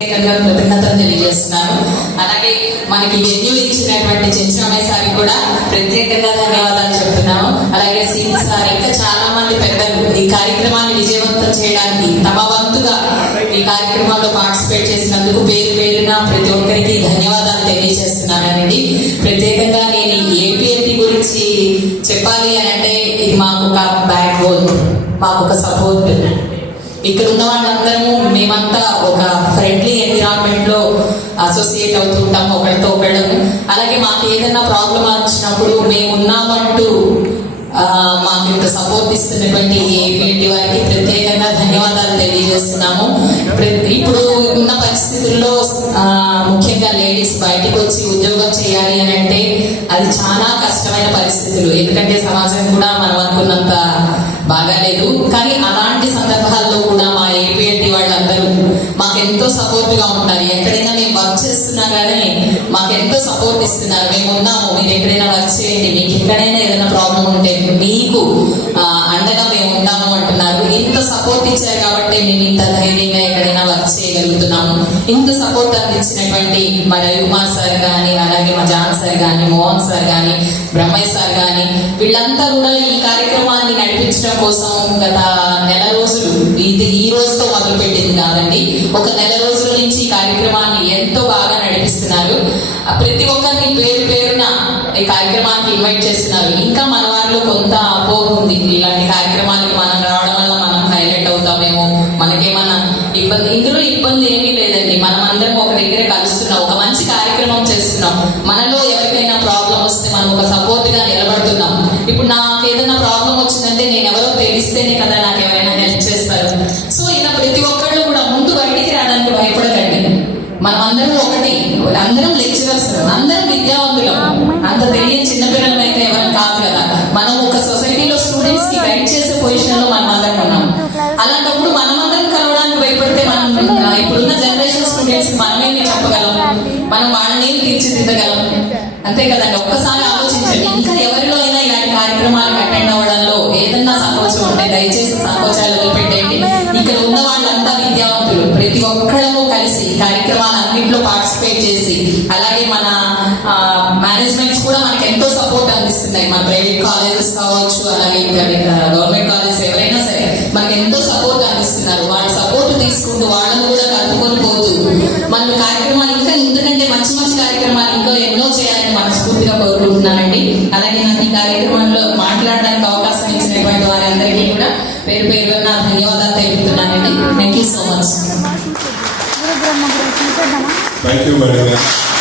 కృతజ్ఞతలు తెలియజేస్తున్నాను. అలాగే మనకి వెన్యూ ఇచ్చినటువంటి చెంచరామయ్య సార్ కూడా ప్రత్యేకంగా ధన్యవాదాలు చెప్తున్నాము. అలాగే సీన్ సార్ ఇంకా చాలా మంది పెద్దలు ఈ కార్యక్రమాన్ని విజయవంతం చేయడానికి తమ వంతుగా ఈ కార్యక్రమంలో పార్టిసిపేట్ చేసినందుకు పేరు పేరున ప్రతి ఒక్కరికి ధన్యవాదాలు తెలియజేస్తున్నానండి. ప్రత్యేకంగా నేను ఏపీఎల్టీ గురించి చెప్పాలి అని అంటే ఇది మాకు ఒక బ్యాక్ బోన్, మాకు ఒక సపోర్ట్. ఇక్కడ ఉన్న వాళ్ళందరము మేమంతా ఒక ఫ్రెండ్లీ ఎన్విరాన్మెంట్ లో అసోసియేట్ అవుతూ ఉంటాము ఒకరితో ఒకళ్ళు. అలాగే మాకు ఏదైనా ప్రాబ్లం వచ్చినప్పుడు మేము ఉన్నామంటూ మాకు ఇంత సపోర్ట్ ఇస్తున్నటువంటి ఏపీఎల్టీ వారికి ప్రత్యేకంగా ధన్యవాదాలు తెలియజేస్తున్నాము. ఇప్పుడు ఉన్న పరిస్థితుల్లో ముఖ్యంగా లేడీస్ బయటకు వచ్చి ఉద్యోగం చేయాలి అని అంటే అది చాలా కష్టమైన పరిస్థితులు. ఎందుకంటే సమాజం కూడా మనం అనుకున్నంత బాగాలేదు. కానీ అలాంటి సందర్భాల్లో కూడా మా ఏపీఎల్టీ వాళ్ళందరూ మాకెంతో సపోర్ట్ గా ఉంటారు. ఎక్కడైనా మేము వర్క్ చేస్తున్నా కానీ మాకెంతో సపోర్ట్ ఇస్తున్నారు. మేము ఉన్నాము, మీరు ఎక్కడైనా వర్క్ చేయండి, మీకు ఎక్కడైనా ఏదైనా ప్రాబ్లం ఉంటే మీకు అండగా మేము ఉంటాము అంటున్నారు. ఇంత సపోర్ట్ ఇచ్చారు కాబట్టి మేము ఇంత ధైర్యంగా ఎక్కడైనా వర్క్ చేయగలుగుతున్నాము. ఇంత సపోర్ట్ అందించినటువంటి మా రవికుమార్ సార్ కానీ, అలాగే మా జాన్ సార్ కానీ, మోహన్ సార్ కానీ, బ్రహ్మయ్య సార్ కానీ, వీళ్ళంతా కూడా ఈ కార్యక్రమాన్ని నడిపించడం కోసం గత నెల రోజులు, ఇది ఈ రోజుతో మొదలు పెట్టింది కాదండి, ఒక నెల రోజుల నుంచి ఈ కార్యక్రమాన్ని ఎంతో బాగా నడిపిస్తున్నారు. ప్రతి ఒక్కరిని పేరు పేరున ఈ కార్యక్రమానికి ఇన్వైట్ చేస్తున్నారు. ఇంకా మన వారిలో కొంత అపోహ ఉంది, ఇలాంటి కార్యక్రమానికి మనం రావడం వల్ల మనం హైలైట్ అవుతామేమో, మనకేమన్నా ఇబ్బంది. ఇందులో ఇబ్బంది ఏమీ లేదండి. మనం అందరం ఒక దగ్గర కలుస్తున్నాం, ఒక మంచి కార్యక్రమం చేస్తున్నాం. మనలో ఎవరికైనా ప్రాబ్లం వస్తే మనం ఒక సపోర్ట్ గా నిలబడుతున్నాం. ఇప్పుడు నాకు ఏదైనా ప్రాబ్లం వచ్చిందంటే నేను ఎవరో తెలిస్తేనే కదా నాకు ఎవరైనా హెల్ప్ చేస్తారు. సో ఇలా ప్రతి ఒక్కళ్ళు కూడా ముందు బయటికి రావడానికి భయపడకండి. మనం అందరం ఒకటి, అందరం లెక్చరర్స్, అందరం విద్యావంతులం. అంత తెలియని చిన్నపిల్లలం అయితే ఎవరు కాదు కదా. మనం ఒక సొసైటీలో స్టూడెంట్స్ కి గైడ్ చేసే పొజిషన్ లో మనం అందరం ఉన్నాం. అలాంటప్పుడు మనమందరం కలవడానికి భయపడితే మనం ఇప్పుడున్న జనరేషన్ స్టూడెంట్స్ మనమేమి చెప్పగలం, మనం వాళ్ళని తీర్చిదిద్దగలం? అంతే కదండి. ఒక్కసారి ఆలోచించండి. ఇంకా ఎవరిలో అయినా ఇలాంటి కార్యక్రమాలకు అటెండ్ అవ్వడంలో ఏదన్నా సంకోచం ఉంటే దయచేసి సంకోచాలు వదిలిపెట్టేయండి. ఇక్కడ ఉన్న వాళ్ళంతా విద్యావంతులు. ప్రతి ఒక్కళ్ళము కలిసి కార్యక్రమాలన్నింటిలో పార్టిసిపేట్ చేసి, అలాగే మన మేనేజ్మెంట్స్ కూడా మనకి ఎంతో సపోర్ట్ అందిస్తున్నాయి. మన ప్రైవేట్ కాలేజెస్ కావచ్చు, అలాగే గవర్నమెంట్ కాలేజెస్ ఎవరైనా సరే మనకి ఎంతో సపోర్ట్ అందిస్తున్నారు. వాళ్ళ సపోర్ట్ తీసుకుంటూ వాళ్ళని కూడా కలుపుకొని పోతూ మన కార్యక్రమాలు ఇంకా ఇంతకంటే మంచి మంచి కార్యక్రమాలు ఇంకా ఎన్నో చేయాలని మనస్ఫూర్తిగా కోరుకుంటున్నానండి. అలాగే నాకు ఈ కార్యక్రమంలో మాట్లాడడానికి అవకాశం ఇచ్చినటువంటి వారందరికీ కూడా పేరు పేరు నా ధన్యవాదాలు తెలుపుతున్నానండి. Thank you so much. Thank you madam.